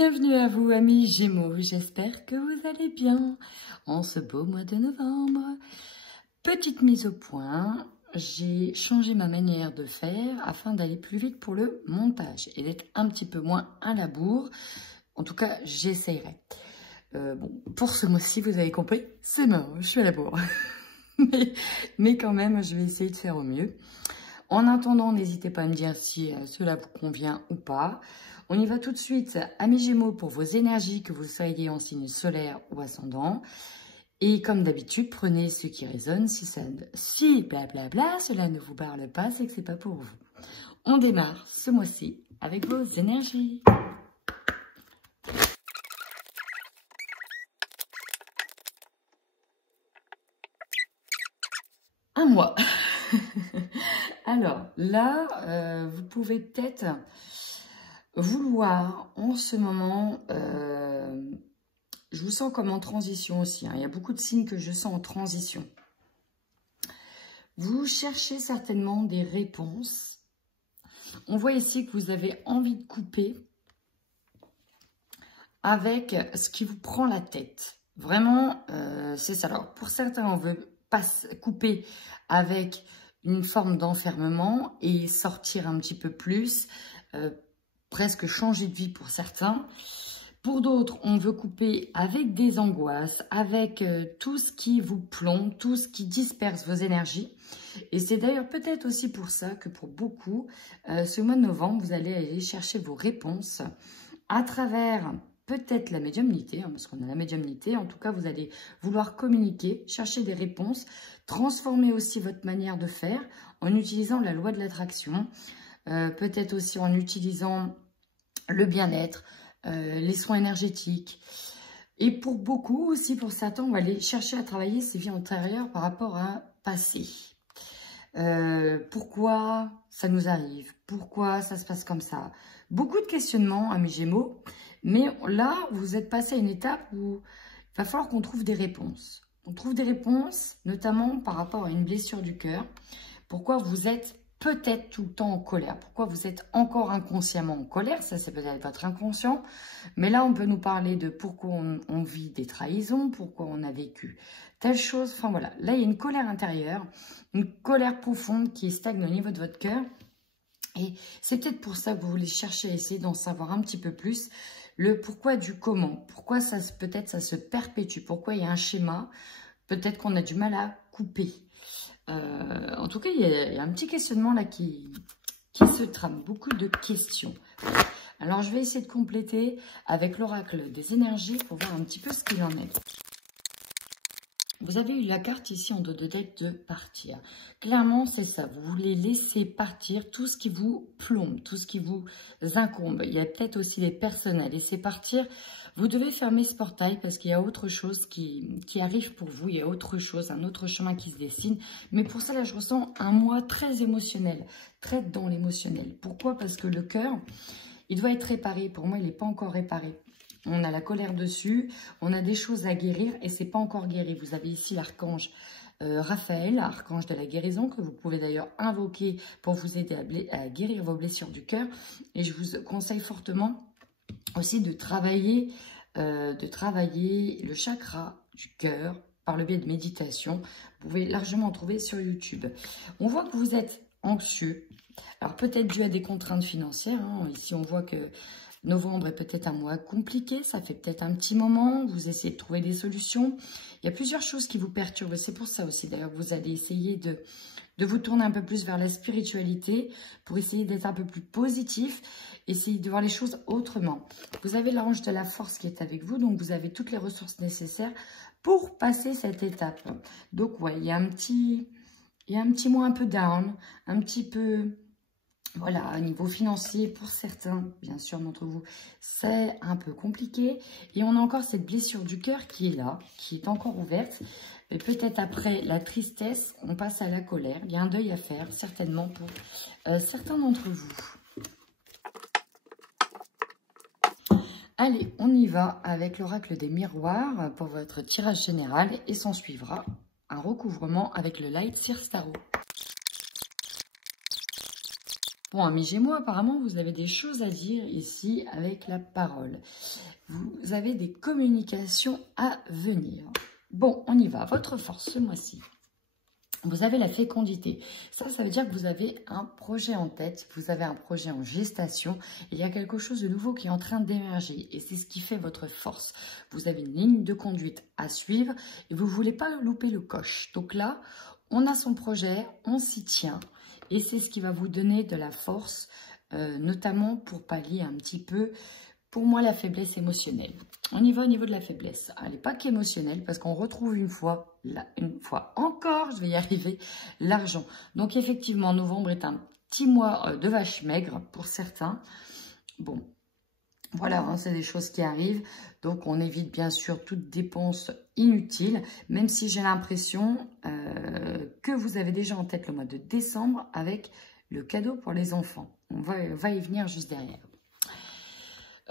Bienvenue à vous amis Gémeaux, j'espère que vous allez bien en ce beau mois de novembre. Petite mise au point, j'ai changé ma manière de faire afin d'aller plus vite pour le montage et d'être un petit peu moins à la bourre. En tout cas, j'essayerai. Bon, pour ce mois-ci, vous avez compris, c'est mort, je suis à la bourre. mais quand même, je vais essayer de faire au mieux. En attendant, n'hésitez pas à me dire si cela vous convient ou pas. On y va tout de suite, amis Gémeaux, pour vos énergies, que vous soyez en signe solaire ou ascendant. Et comme d'habitude, prenez ce qui résonne. Si blablabla, cela ne vous parle pas, c'est que c'est pas pour vous. On démarre ce mois-ci avec vos énergies. Un mois. Alors là, vous pouvez peut-être vouloir en ce moment, je vous sens comme en transition aussi, hein. Il y a beaucoup de signes que je sens en transition. Vous cherchez certainement des réponses. On voit ici que vous avez envie de couper avec ce qui vous prend la tête. Vraiment, c'est ça. Alors, pour certains, on veut pas couper avec une forme d'enfermement et sortir un petit peu plus, presque changer de vie pour certains. Pour d'autres, on veut couper avec des angoisses, avec tout ce qui vous plombe, tout ce qui disperse vos énergies. Et c'est d'ailleurs peut-être aussi pour ça que pour beaucoup, ce mois de novembre, vous allez aller chercher vos réponses à travers peut-être la médiumnité, hein, parce qu'on a la médiumnité. En tout cas, vous allez vouloir communiquer, chercher des réponses, transformer aussi votre manière de faire en utilisant la loi de l'attraction, peut-être aussi en utilisant le bien-être, les soins énergétiques. Et pour beaucoup aussi, pour certains, on va aller chercher à travailler ses vies antérieures par rapport à un passé. Pourquoi ça nous arrive? Pourquoi ça se passe comme ça? Beaucoup de questionnements, amis Gémeaux. Mais là, vous êtes passé à une étape où il va falloir qu'on trouve des réponses. On trouve des réponses, notamment par rapport à une blessure du cœur. Pourquoi vous êtes peut-être tout le temps en colère? Pourquoi vous êtes encore inconsciemment en colère? Ça, c'est peut-être votre inconscient. Mais là, on peut nous parler de pourquoi on vit des trahisons, pourquoi on a vécu telle chose. Enfin, voilà. Là, il y a une colère intérieure, une colère profonde qui stagne au niveau de votre cœur. Et c'est peut-être pour ça que vous voulez chercher à essayer d'en savoir un petit peu plus. Le pourquoi du comment. Pourquoi peut-être ça se perpétue. Pourquoi il y a un schéma. Peut-être qu'on a du mal à couper. En tout cas, il y a un petit questionnement là qui se trame. Beaucoup de questions. Alors, je vais essayer de compléter avec l'oracle des énergies pour voir un petit peu ce qu'il en est. Vous avez eu la carte ici en dos de deck de partir. Clairement, c'est ça. Vous voulez laisser partir tout ce qui vous plombe, tout ce qui vous incombe. Il y a peut-être aussi des personnes à laisser partir. Vous devez fermer ce portail parce qu'il y a autre chose qui arrive pour vous. Il y a autre chose, un autre chemin qui se dessine. Mais pour ça, là, je ressens un mois très émotionnel, très dans l'émotionnel. Pourquoi? Parce que le cœur, il doit être réparé. Pour moi, il n'est pas encore réparé. On a la colère dessus, on a des choses à guérir et c'est pas encore guéri. Vous avez ici l'archange Raphaël, archange de la guérison, que vous pouvez d'ailleurs invoquer pour vous aider à guérir vos blessures du cœur. Et je vous conseille fortement aussi de travailler le chakra du cœur par le biais de méditation. Vous pouvez largement en trouver sur YouTube. On voit que vous êtes anxieux. Alors peut-être dû à des contraintes financières. Hein. Ici, on voit que novembre est peut-être un mois compliqué, ça fait peut-être un petit moment, vous essayez de trouver des solutions. Il y a plusieurs choses qui vous perturbent, c'est pour ça aussi d'ailleurs que vous allez essayer de vous tourner un peu plus vers la spiritualité pour essayer d'être un peu plus positif, essayer de voir les choses autrement. Vous avez l'ange de la force qui est avec vous, donc vous avez toutes les ressources nécessaires pour passer cette étape. Donc ouais, il y a un petit mois un peu down, un petit peu... Voilà, au niveau financier, pour certains, bien sûr, d'entre vous, c'est un peu compliqué. Et on a encore cette blessure du cœur qui est là, qui est encore ouverte. Et peut-être après la tristesse, on passe à la colère. Il y a un deuil à faire, certainement, pour certains d'entre vous. Allez, on y va avec l'oracle des miroirs pour votre tirage général. Et s'en suivra un recouvrement avec le Light Seer Tarot. Bon, amis Gémeaux, apparemment, vous avez des choses à dire ici avec la parole. Vous avez des communications à venir. Bon, on y va. Votre force ce mois-ci. Vous avez la fécondité. Ça veut dire que vous avez un projet en tête, vous avez un projet en gestation. Il y a quelque chose de nouveau qui est en train d'émerger et c'est ce qui fait votre force. Vous avez une ligne de conduite à suivre et vous ne voulez pas louper le coche. Donc là, on a son projet, on s'y tient et c'est ce qui va vous donner de la force, notamment pour pallier un petit peu, pour moi, la faiblesse émotionnelle. On y va au niveau de la faiblesse. Elle n'est pas qu'émotionnelle parce qu'on retrouve une fois encore, je vais y arriver, l'argent. Donc effectivement, novembre est un petit mois de vache maigre pour certains. Bon, voilà, hein, c'est des choses qui arrivent. Donc on évite bien sûr toute dépense inutile, même si j'ai l'impression que vous avez déjà en tête le mois de décembre avec le cadeau pour les enfants. On va y venir juste derrière.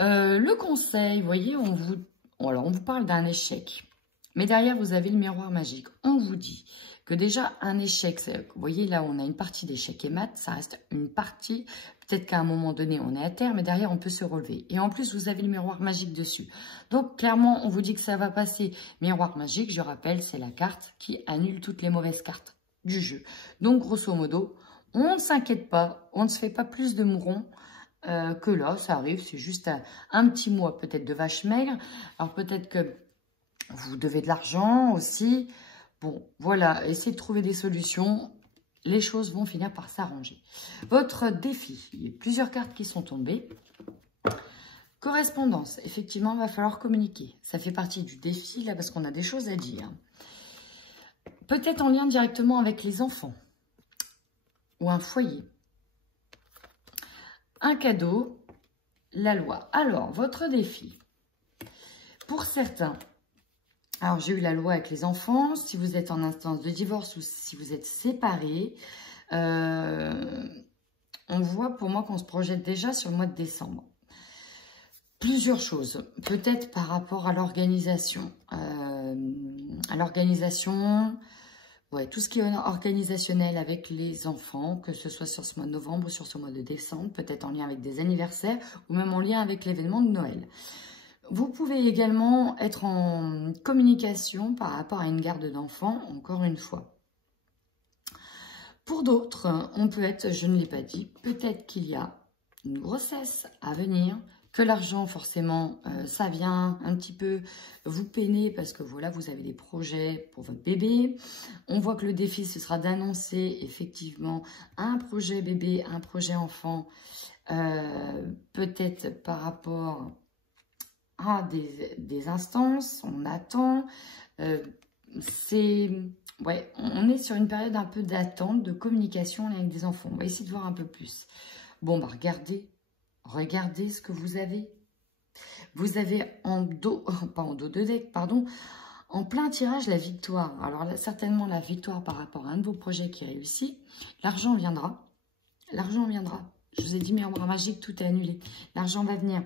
Le conseil, vous voyez, on vous parle d'un échec. Mais derrière, vous avez le miroir magique. On vous dit que déjà, un échec, vous voyez, là, on a une partie d'échec et mat, ça reste une partie. Peut-être qu'à un moment donné, on est à terre, mais derrière, on peut se relever. Et en plus, vous avez le miroir magique dessus. Donc, clairement, on vous dit que ça va passer. Miroir magique, je rappelle, c'est la carte qui annule toutes les mauvaises cartes du jeu. Donc, grosso modo, on ne s'inquiète pas, on ne se fait pas plus de mourons. Que là, ça arrive, c'est juste un petit mois peut-être de vache maigre. Alors peut-être que vous devez de l'argent aussi. Bon, voilà, essayez de trouver des solutions. Les choses vont finir par s'arranger. Votre défi, il y a plusieurs cartes qui sont tombées. Correspondance, effectivement, il va falloir communiquer. Ça fait partie du défi, là, parce qu'on a des choses à dire. Peut-être en lien directement avec les enfants ou un foyer. Un cadeau, la loi. Alors, votre défi. Pour certains, alors j'ai eu la loi avec les enfants, si vous êtes en instance de divorce ou si vous êtes séparés, on voit pour moi qu'on se projette déjà sur le mois de décembre. Plusieurs choses, peut-être par rapport à l'organisation. Ouais, tout ce qui est organisationnel avec les enfants, que ce soit sur ce mois de novembre ou sur ce mois de décembre, peut-être en lien avec des anniversaires ou même en lien avec l'événement de Noël. Vous pouvez également être en communication par rapport à une garde d'enfants, encore une fois. Pour d'autres, on peut être, je ne l'ai pas dit, peut-être qu'il y a une grossesse à venir, que l'argent, forcément, ça vient un petit peu vous peiner parce que voilà, vous avez des projets pour votre bébé. On voit que le défi, ce sera d'annoncer effectivement un projet bébé, un projet enfant, peut-être par rapport à des instances. On attend. Ouais, on est sur une période un peu d'attente, de communication avec des enfants. On va essayer de voir un peu plus. Bon, bah regardez ce que vous avez. Vous avez en dos, pas en dos de deck, pardon, en plein tirage la victoire. Alors là, certainement la victoire par rapport à un de vos projets qui réussit. L'argent viendra. L'argent viendra. Je vous ai dit, miroir magique, tout est annulé. L'argent va venir.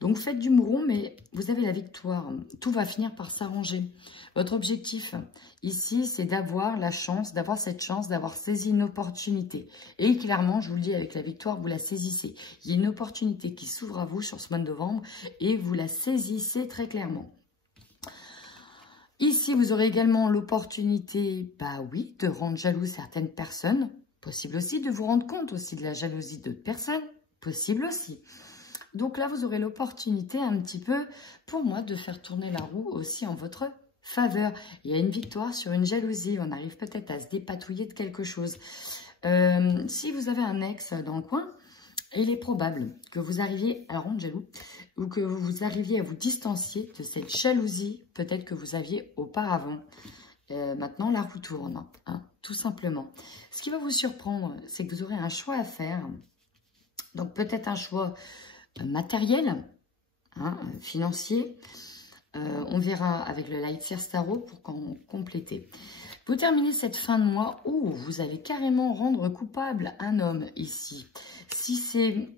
Donc faites du mouron, mais vous avez la victoire. Tout va finir par s'arranger. Votre objectif ici, c'est d'avoir la chance, d'avoir saisi une opportunité. Et clairement, je vous le dis, avec la victoire, vous la saisissez. Il y a une opportunité qui s'ouvre à vous sur ce mois de novembre et vous la saisissez très clairement. Ici, vous aurez également l'opportunité, bah oui, de rendre jaloux certaines personnes. Possible aussi de vous rendre compte aussi de la jalousie d'autres personnes. Possible aussi. Donc là, vous aurez l'opportunité un petit peu, pour moi, de faire tourner la roue aussi en votre faveur. Il y a une victoire sur une jalousie. On arrive peut-être à se dépatouiller de quelque chose. Si vous avez un ex dans le coin, il est probable que vous arriviez à le rendre jaloux ou que vous arriviez à vous distancier de cette jalousie peut-être que vous aviez auparavant. Maintenant, la roue tourne, hein, tout simplement. Ce qui va vous surprendre, c'est que vous aurez un choix à faire. Donc peut-être un choix matériel, hein, financier. On verra avec le Light Seer Tarot pour compléter. Vous terminez cette fin de mois où vous allez carrément rendre coupable un homme ici. Si c'est...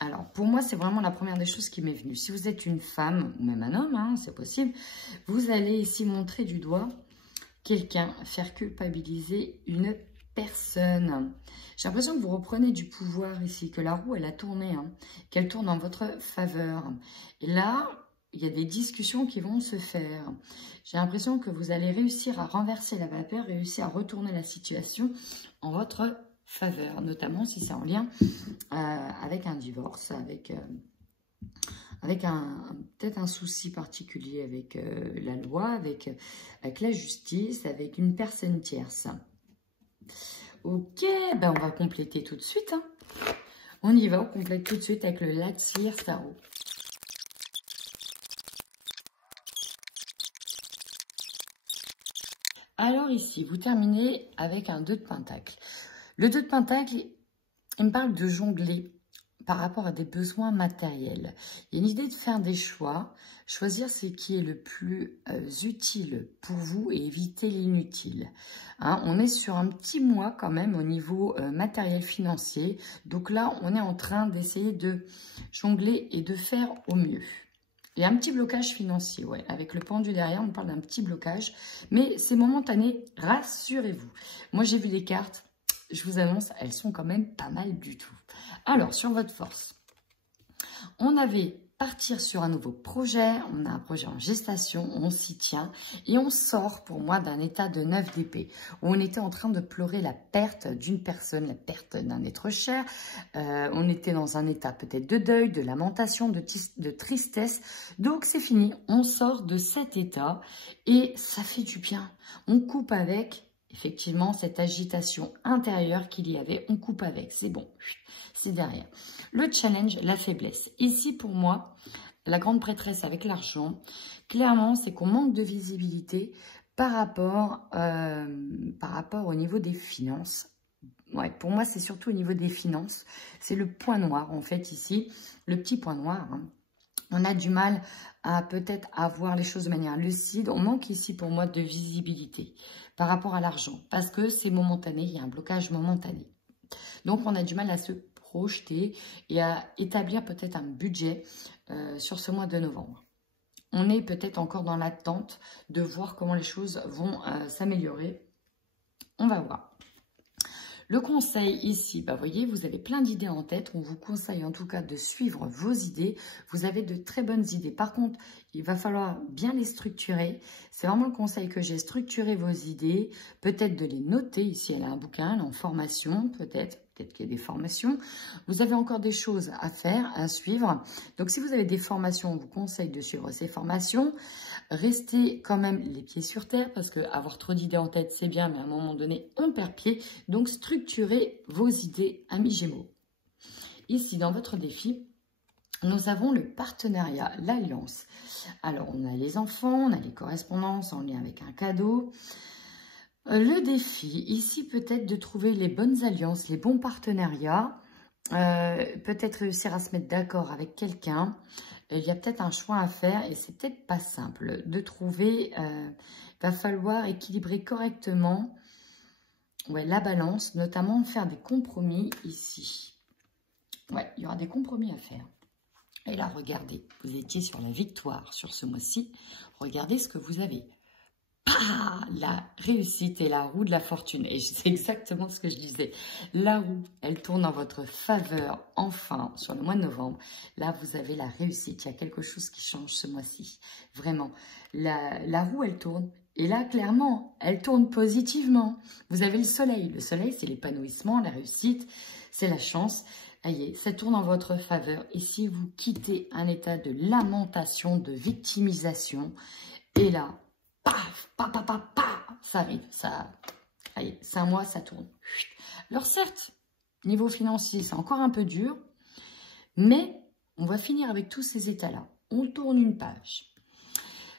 Alors, pour moi, c'est vraiment la première des choses qui m'est venue. Si vous êtes une femme, ou même un homme, hein, c'est possible, vous allez ici montrer du doigt quelqu'un, faire culpabiliser une personne. J'ai l'impression que vous reprenez du pouvoir ici, que la roue, elle a tourné, hein, qu'elle tourne en votre faveur. Et là, il y a des discussions qui vont se faire. J'ai l'impression que vous allez réussir à renverser la vapeur, réussir à retourner la situation en votre faveur, notamment si c'est en lien avec un divorce, avec peut-être un souci particulier avec la loi, avec la justice, avec une personne tierce. Ok, ben on va compléter tout de suite. Hein. On y va, on complète tout de suite avec le Latsir Tarot. Alors ici, vous terminez avec un 2 de Pentacle. Le 2 de Pentacle, il me parle de jongler par rapport à des besoins matériels. Il y a une idée de faire des choix, choisir ce qui est le plus utile pour vous et éviter l'inutile. Hein, on est sur un petit mois quand même au niveau matériel financier. Donc là, on est en train d'essayer de jongler et de faire au mieux. Il y a un petit blocage financier, ouais. Avec le pendu derrière, on parle d'un petit blocage. Mais c'est momentané, rassurez-vous. Moi, j'ai vu les cartes. Je vous annonce, elles sont quand même pas mal du tout. Alors, sur votre force, on avait partir sur un nouveau projet, on a un projet en gestation, on s'y tient et on sort pour moi d'un état de 9 d'épée où on était en train de pleurer la perte d'une personne, la perte d'un être cher. On était dans un état peut-être de deuil, de lamentation, de tristesse. Donc c'est fini, on sort de cet état et ça fait du bien. On coupe avec... Effectivement, cette agitation intérieure qu'il y avait, on coupe avec. C'est bon, c'est derrière. Le challenge, la faiblesse. Ici, pour moi, la grande prêtresse avec l'argent, clairement, c'est qu'on manque de visibilité par rapport au niveau des finances. Ouais, pour moi, c'est surtout au niveau des finances. C'est le point noir, en fait, ici. Le petit point noir, hein. On a du mal à peut-être avoir les choses de manière lucide. On manque ici, pour moi, de visibilité par rapport à l'argent. Parce que c'est momentané, il y a un blocage momentané. Donc, on a du mal à se projeter et à établir peut-être un budget sur ce mois de novembre. On est peut-être encore dans l'attente de voir comment les choses vont s'améliorer. On va voir. Le conseil ici, bah, vous voyez, vous avez plein d'idées en tête. On vous conseille en tout cas de suivre vos idées. Vous avez de très bonnes idées. Par contre, il va falloir bien les structurer. C'est vraiment le conseil que j'ai. Structurer vos idées. Peut-être de les noter. Ici, elle a un bouquin, elle est en formation. Peut-être qu'il y a des formations. Vous avez encore des choses à faire, à suivre. Donc, si vous avez des formations, on vous conseille de suivre ces formations. Restez quand même les pieds sur terre parce que avoir trop d'idées en tête, c'est bien, mais à un moment donné, on perd pied. Donc, structurez vos idées, amis Gémeaux. Ici, dans votre défi, nous avons le partenariat, l'alliance. Alors, on a les enfants, on a les correspondances en lien avec un cadeau. Le défi, ici, peut-être de trouver les bonnes alliances, les bons partenariats. Peut-être réussir à se mettre d'accord avec quelqu'un. Il y a peut-être un choix à faire et c'est peut-être pas simple de trouver. Il va falloir équilibrer correctement la balance, notamment faire des compromis ici. Ouais, il y aura des compromis à faire. Et là, regardez, vous étiez sur la victoire sur ce mois-ci. Regardez ce que vous avez. La réussite et la roue de la fortune. Et c'est exactement ce que je disais. La roue, elle tourne en votre faveur, enfin, sur le mois de novembre. Là, vous avez la réussite. Il y a quelque chose qui change ce mois-ci. Vraiment. La roue, elle tourne. Et là, clairement, elle tourne positivement. Vous avez le soleil. Le soleil, c'est l'épanouissement, la réussite, c'est la chance. Voyez, ça tourne en votre faveur. Et si vous quittez un état de lamentation, de victimisation, et là, paf, paf, paf, paf, paf, ça arrive, allez, 5 mois, ça tourne. Alors certes, niveau financier, c'est encore un peu dur, mais on va finir avec tous ces états-là. On tourne une page.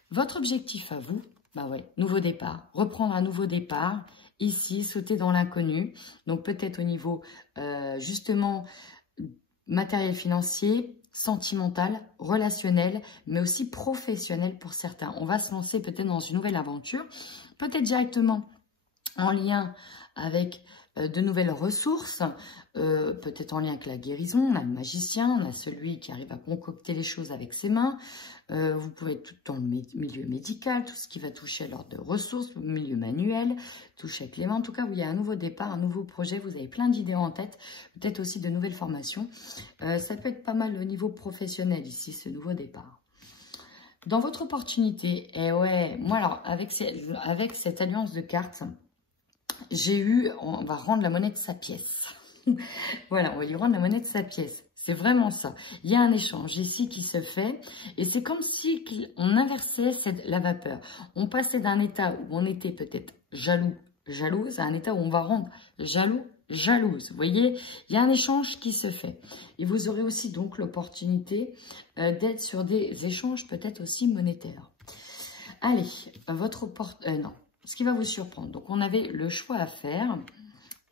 Votre objectif à vous, bah ouais, nouveau départ, reprendre un nouveau départ, ici, sauter dans l'inconnu. Donc peut-être au niveau, justement, matériel financier, sentimental, relationnel, mais aussi professionnel pour certains. On va se lancer peut-être dans une nouvelle aventure, peut-être directement en lien avec de nouvelles ressources, peut-être en lien avec la guérison. On a le magicien, on a celui qui arrive à concocter les choses avec ses mains. Vous pouvez être tout dans le milieu médical, tout ce qui va toucher à l'ordre de ressources, le milieu manuel, toucher avec les mains. En tout cas, il y a un nouveau départ, un nouveau projet, vous avez plein d'idées en tête, peut-être aussi de nouvelles formations. Ça peut être pas mal au niveau professionnel ici, ce nouveau départ. Dans votre opportunité, et ouais, moi alors, avec cette alliance de cartes, j'ai eu, on va rendre la monnaie de sa pièce. Voilà, on va lui rendre la monnaie de sa pièce. C'est vraiment ça. Il y a un échange ici qui se fait. Et c'est comme si on inversait la vapeur. On passait d'un état où on était peut-être jaloux, jalouse, à un état où on va rendre jaloux, jalouse. Vous voyez, il y a un échange qui se fait. Et vous aurez aussi donc l'opportunité d'être sur des échanges peut-être aussi monétaires. Allez, non, ce qui va vous surprendre. Donc, on avait le choix à faire.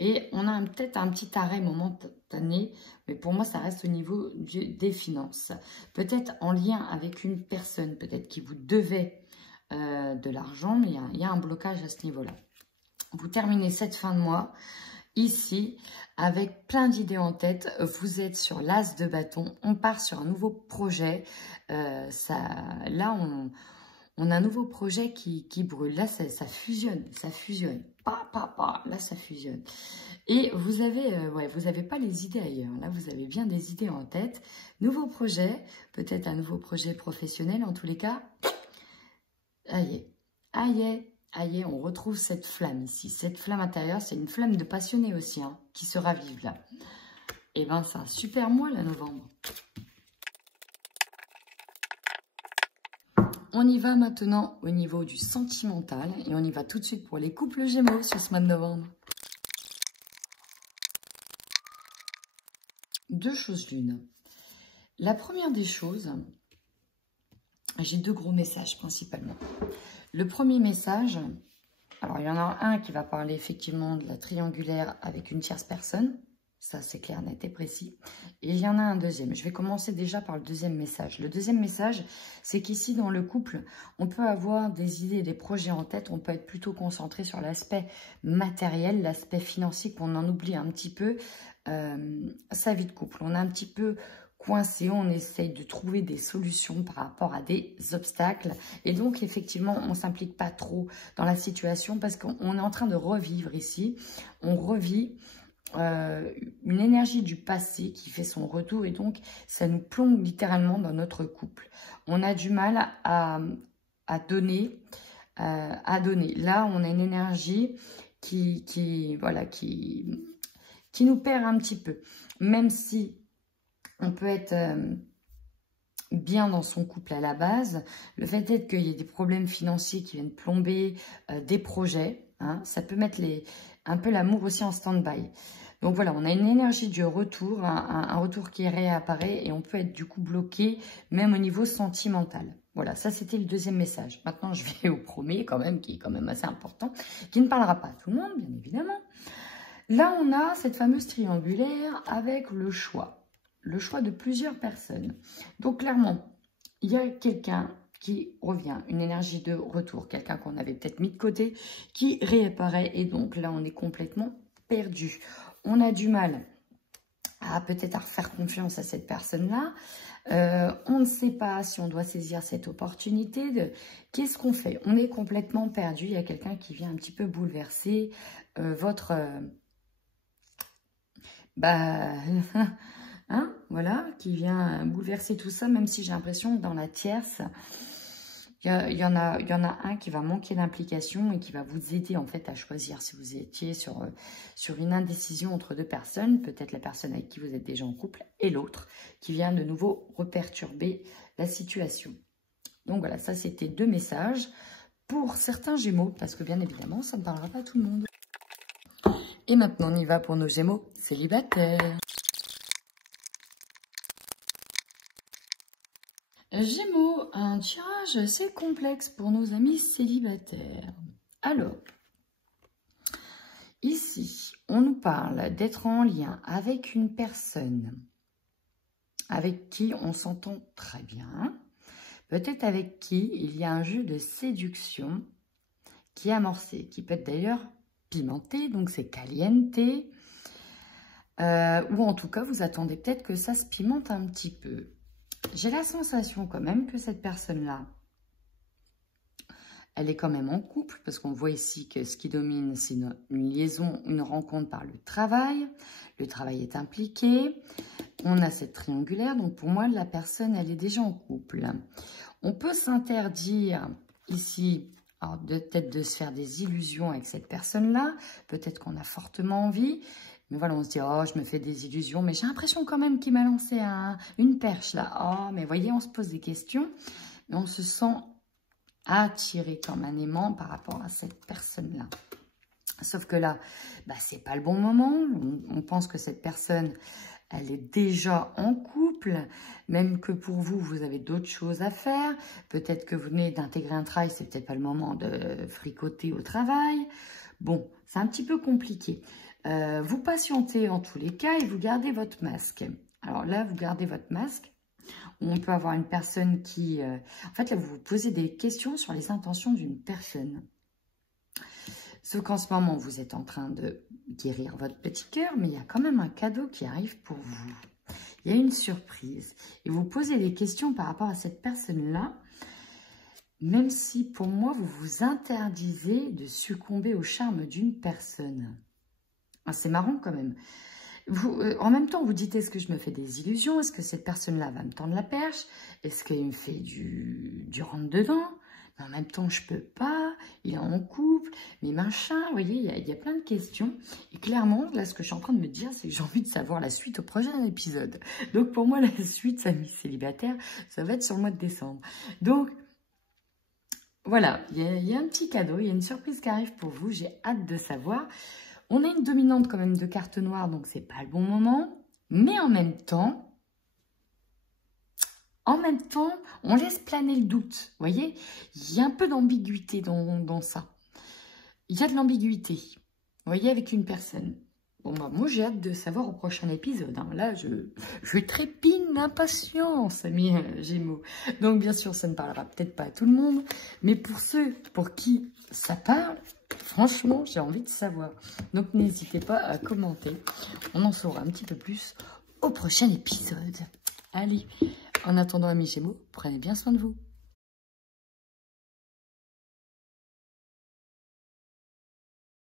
Et on a peut-être un petit arrêt momentané, mais pour moi, ça reste au niveau des finances. Peut-être en lien avec une personne, peut-être qui vous devait de l'argent, mais il y a un blocage à ce niveau-là. Vous terminez cette fin de mois, ici, avec plein d'idées en tête. Vous êtes sur l'as de bâton, on part sur un nouveau projet. Là, on a un nouveau projet qui brûle. Là, ça fusionne, ça fusionne. Là, ça fusionne. Et vous avez pas les idées ailleurs. Là, vous avez bien des idées en tête. Nouveau projet, peut-être un nouveau projet professionnel. En tous les cas, aïe, on retrouve cette flamme ici. Cette flamme intérieure, c'est une flamme de passionné aussi, hein, qui se ravive là. Et ben, c'est un super mois, là, novembre. On y va maintenant au niveau du sentimental et on y va tout de suite pour les couples Gémeaux sur ce mois de novembre. Deux choses l'une. La première des choses, j'ai deux gros messages principalement. Le premier message, alors il y en a un qui va parler effectivement de la triangulaire avec une tierce personne. Ça, c'est clair, net et précis. Et il y en a un deuxième. Je vais commencer déjà par le deuxième message. Le deuxième message, c'est qu'ici, dans le couple, on peut avoir des idées, des projets en tête. On peut être plutôt concentré sur l'aspect matériel, l'aspect financier, qu'on en oublie un petit peu sa vie de couple. On est un petit peu coincé, on essaye de trouver des solutions par rapport à des obstacles. Et donc, effectivement, on ne s'implique pas trop dans la situation parce qu'on est en train de revivre ici. On revit une énergie du passé qui fait son retour et donc ça nous plombe littéralement dans notre couple. On a du mal à donner, Là, on a une énergie qui nous perd un petit peu. Même si on peut être bien dans son couple à la base, le fait est qu'il y ait des problèmes financiers qui viennent plomber des projets, hein, ça peut mettre un peu l'amour aussi en stand-by. Donc voilà, on a une énergie du retour, un retour qui réapparaît et on peut être du coup bloqué même au niveau sentimental. Voilà, ça c'était le deuxième message. Maintenant, je vais au premier quand même, qui est quand même assez important, qui ne parlera pas à tout le monde, bien évidemment. Là, on a cette fameuse triangulaire avec le choix de plusieurs personnes. Donc clairement, il y a quelqu'un qui revient, une énergie de retour, quelqu'un qu'on avait peut-être mis de côté, qui réapparaît et donc là, on est complètement perdu. On a du mal à peut-être faire confiance à cette personne-là. On ne sait pas si on doit saisir cette opportunité. Qu'est-ce qu'on fait? On est complètement perdu. Il y a quelqu'un qui vient un petit peu bouleverser votre... voilà, qui vient bouleverser tout ça, même si j'ai l'impression que dans la tierce... Il y en a un qui va manquer d'implication et qui va vous aider en fait à choisir si vous étiez sur une indécision entre deux personnes, peut-être la personne avec qui vous êtes déjà en couple et l'autre qui vient de nouveau reperturber la situation. Donc voilà, ça c'était deux messages pour certains Gémeaux parce que bien évidemment ça ne parlera pas à tout le monde. Et maintenant on y va pour nos Gémeaux célibataires. Gémeaux, un tirage assez complexe pour nos amis célibataires. Alors, ici, on nous parle d'être en lien avec une personne avec qui on s'entend très bien, peut-être avec qui il y a un jeu de séduction qui est amorcé, qui peut être d'ailleurs pimenté, donc c'est caliente. Ou en tout cas, vous attendez peut-être que ça se pimente un petit peu. J'ai la sensation quand même que cette personne-là, elle est quand même en couple, parce qu'on voit ici que ce qui domine, c'est une liaison, une rencontre par le travail. Le travail est impliqué. On a cette triangulaire, donc pour moi, la personne, elle est déjà en couple. On peut s'interdire ici, peut-être de se faire des illusions avec cette personne-là. Peut-être qu'on a fortement envie. Mais voilà, on se dit, oh, je me fais des illusions. Mais j'ai l'impression quand même qu'il m'a lancé une perche là. Oh, mais voyez, on se pose des questions. Mais on se sent attiré comme un aimant par rapport à cette personne-là. Sauf que là, bah, c'est pas le bon moment. On pense que cette personne, elle est déjà en couple. Même que pour vous, vous avez d'autres choses à faire. Peut-être que vous venez d'intégrer un travail, c'est peut-être pas le moment de fricoter au travail. Bon, c'est un petit peu compliqué. Vous patientez en tous les cas et vous gardez votre masque. Alors là, vous gardez votre masque. On peut avoir une personne qui... en fait, là, vous vous posez des questions sur les intentions d'une personne. Sauf qu'en ce moment, vous êtes en train de guérir votre petit cœur, mais il y a quand même un cadeau qui arrive pour vous. Il y a une surprise. Et vous posez des questions par rapport à cette personne-là, même si, pour moi, vous vous interdisez de succomber au charme d'une personne. Ah, c'est marrant quand même. En même temps, vous dites, est-ce que je me fais des illusions? Est-ce que cette personne-là va me tendre la perche? Est-ce qu'il me fait du rentre-dedans? Mais en même temps, je peux pas. Il est en couple. Mais machin, vous voyez, il y a plein de questions. Et clairement, là, ce que je suis en train de me dire, c'est que j'ai envie de savoir la suite au prochain épisode. Donc, pour moi, la suite, amis célibataires, ça va être sur le mois de décembre. Donc, voilà, il y a un petit cadeau, il y a une surprise qui arrive pour vous. J'ai hâte de savoir. On a une dominante quand même de carte noire, donc c'est pas le bon moment. Mais en même temps, on laisse planer le doute. Vous voyez, il y a un peu d'ambiguïté dans ça. Il y a de l'ambiguïté, vous voyez, avec une personne. Bon, bah, moi, j'ai hâte de savoir au prochain épisode. Hein. Là, je trépigne d'impatience, amis Gémeaux. Donc, bien sûr, ça ne parlera peut-être pas à tout le monde. Mais pour ceux pour qui ça parle, franchement, j'ai envie de savoir. Donc, n'hésitez pas à commenter. On en saura un petit peu plus au prochain épisode. Allez, en attendant, amis Gémeaux, prenez bien soin de vous.